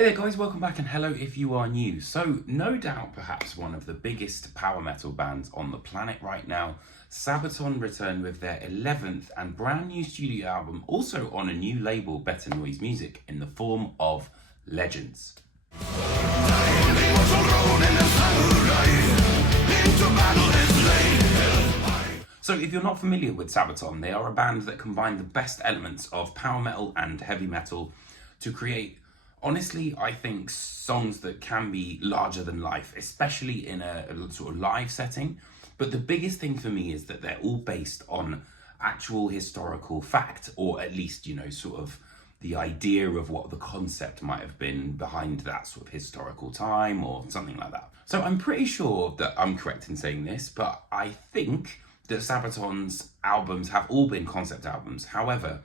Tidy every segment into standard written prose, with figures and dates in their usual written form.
Hey there guys, welcome back and hello if you are new. So no doubt perhaps one of the biggest power metal bands on the planet right now, Sabaton returned with their 11th and brand new studio album, also on a new label, Better Noise Music, in the form of Legends. So if you're not familiar with Sabaton, they are a band that combine the best elements of power metal and heavy metal to create, honestly, I think, songs that can be larger than life, especially in a sort of live setting. But the biggest thing for me is that they're all based on actual historical fact, or at least, sort of the idea of what the concept might have been behind that sort of historical time or something like that. So I'm pretty sure that I'm correct in saying this, but I think that Sabaton's albums have all been concept albums. However,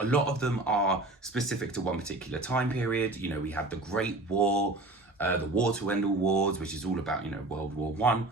a lot of them are specific to one particular time period. We had the Great War, the War to End All Wars, which is all about, World War One.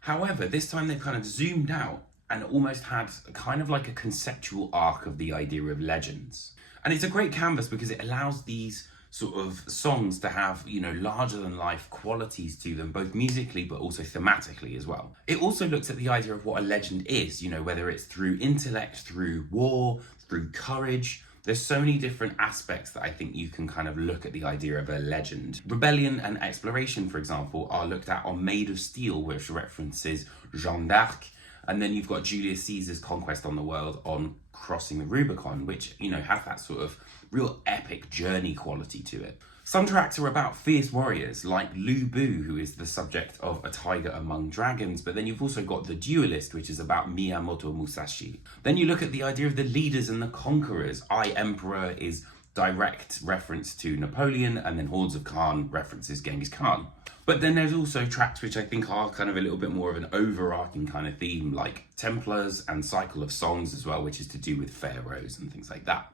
However, this time they've kind of zoomed out and almost had kind of like a conceptual arc of the idea of legends. And it's a great canvas because it allows these sort of songs to have, larger than life qualities to them, both musically but also thematically as well. It also looks at the idea of what a legend is, whether it's through intellect, through war, through courage. There's so many different aspects that I think you can kind of look at the idea of a legend. Rebellion and exploration, for example, are looked at on Made of Steel, which references Jeanne d'Arc. And then you've got Julius Caesar's conquest on the world on Crossing the Rubicon, which, has that sort of real epic journey quality to it. Some tracks are about fierce warriors like Lu Bu, who is the subject of A Tiger Among Dragons, but then you've also got The Duelist, which is about Miyamoto Musashi. Then you look at the idea of the leaders and the conquerors. I, Emperor is direct reference to Napoleon, and then Hordes of Khan references Genghis Khan. But then there's also tracks which I think are kind of a little bit more of an overarching kind of theme, like Templars and Cycle of Songs as well, which is to do with pharaohs and things like that.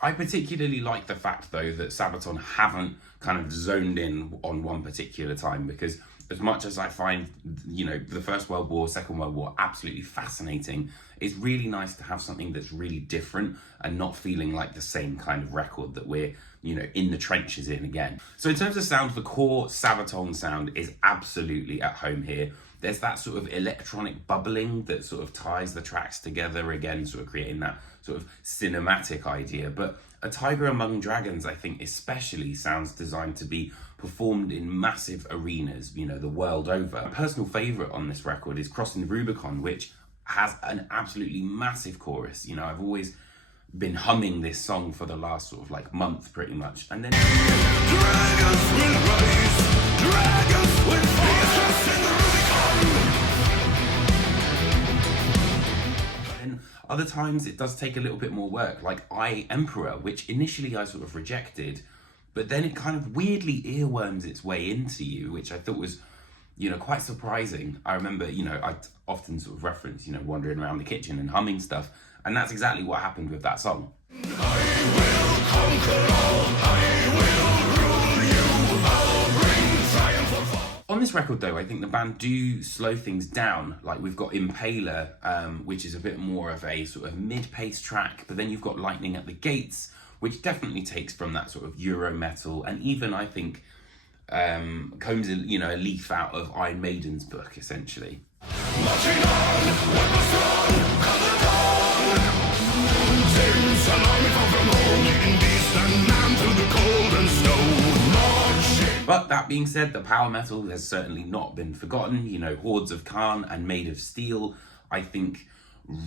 I particularly like the fact, though, that Sabaton haven't kind of zoned in on one particular time, because as much as I find, the First World War, Second World War absolutely fascinating, it's really nice to have something that's really different and not feeling like the same kind of record that we're, in the trenches in again. So in terms of sound, the core Sabaton sound is absolutely at home here. There's that sort of electronic bubbling that sort of ties the tracks together again, sort of creating that sort of cinematic idea. But A Tiger Among Dragons, I think especially, sounds designed to be performed in massive arenas, the world over. My personal favourite on this record is Crossing the Rubicon, which has an absolutely massive chorus. I've always been humming this song for the last sort of month pretty much. And then dragons will rise, dragons will fall, crossing the Rubicon. And other times it does take a little bit more work, like I, Emperor, which initially I sort of rejected, but then it kind of weirdly earworms its way into you, which I thought was, quite surprising. I remember, I'd often sort of reference, wandering around the kitchen and humming stuff, and that's exactly what happened with that song. I will conquer all, I will rule you, I'll bring triumph or fall. On this record, though, I think the band do slow things down. Like, we've got Impaler, which is a bit more of a sort of mid-paced track, but then you've got Lightning at the Gates, which definitely takes from that sort of Euro metal, and even, I think, combs a leaf out of Iron Maiden's book, essentially. Marching on, weapons strong, come the dawn. Since an army far from home, leading beast and man through the cold and snow. Marching. But that being said, the power metal has certainly not been forgotten. Hordes of Khan and Made of Steel, I think,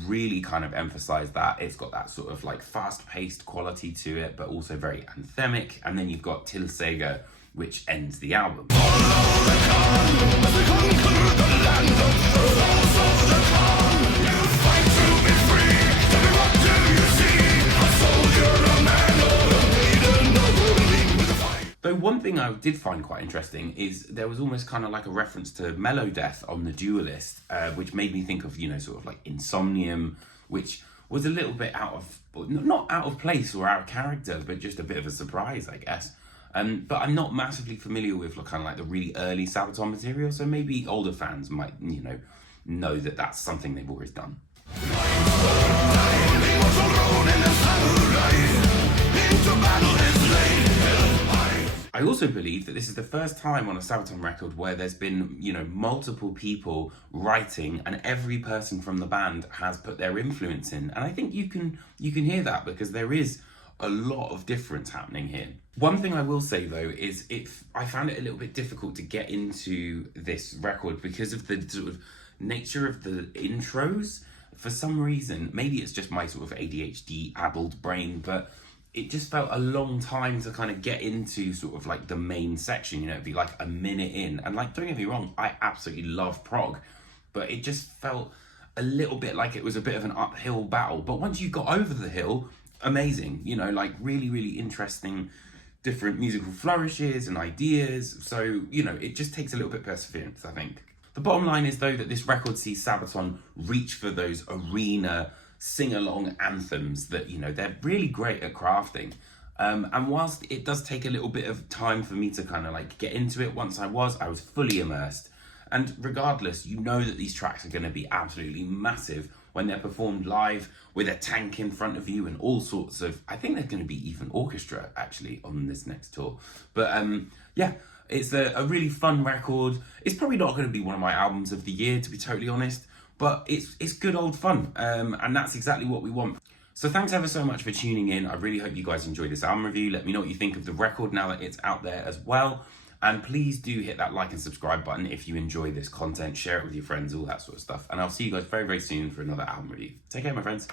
really kind of emphasize that. It's got that sort of fast-paced quality to it, but also very anthemic. And then you've got Till Sega, which ends the album. Follow the Khan as we conquer the land of the souls of the Khan. You fight to be free. Tell me, what do you see? A soldier, a man, or a maiden, or ruling with a fight. Though one thing I did find quite interesting is there was almost kind of like a reference to Melo death on The Duelist, which made me think of, sort of like Insomnium, which was a little bit not out of place or out of character, but just a bit of a surprise, I guess. But I'm not massively familiar with kind of like the really early Sabaton material, so maybe older fans might, know that that's something they've always done. I also believe that this is the first time on a Sabaton record where there's been, multiple people writing, and every person from the band has put their influence in. And I think you can hear that, because there is a lot of difference happening here. One thing I will say though is I found it a little bit difficult to get into this record because of the sort of nature of the intros. For some reason, maybe it's just my sort of ADHD addled brain, but it just felt a long time to kind of get into sort of like the main section. It'd be like a minute in, and like, don't get me wrong, I absolutely love prog, but it just felt a little bit like it was a bit of an uphill battle. But once you got over the hill, amazing, like really, really interesting different musical flourishes and ideas. So, it just takes a little bit of perseverance, I think. The bottom line is though that this record sees Sabaton reach for those arena sing-along anthems that, they're really great at crafting. And whilst it does take a little bit of time for me to kind of like get into it, once I was fully immersed. And regardless, that these tracks are going to be absolutely massive when they're performed live with a tank in front of you and all sorts of, I think there's going to be even orchestra actually on this next tour. But yeah, it's a really fun record. It's probably not going to be one of my albums of the year, to be totally honest, but it's good old fun, and that's exactly what we want. So thanks ever so much for tuning in. I really hope you guys enjoyed this album review. Let me know what you think of the record now that it's out there as well. And please do hit that like and subscribe button if you enjoy this content. Share it with your friends, all that sort of stuff. And I'll see you guys very, very soon for another album review. Take care, my friends.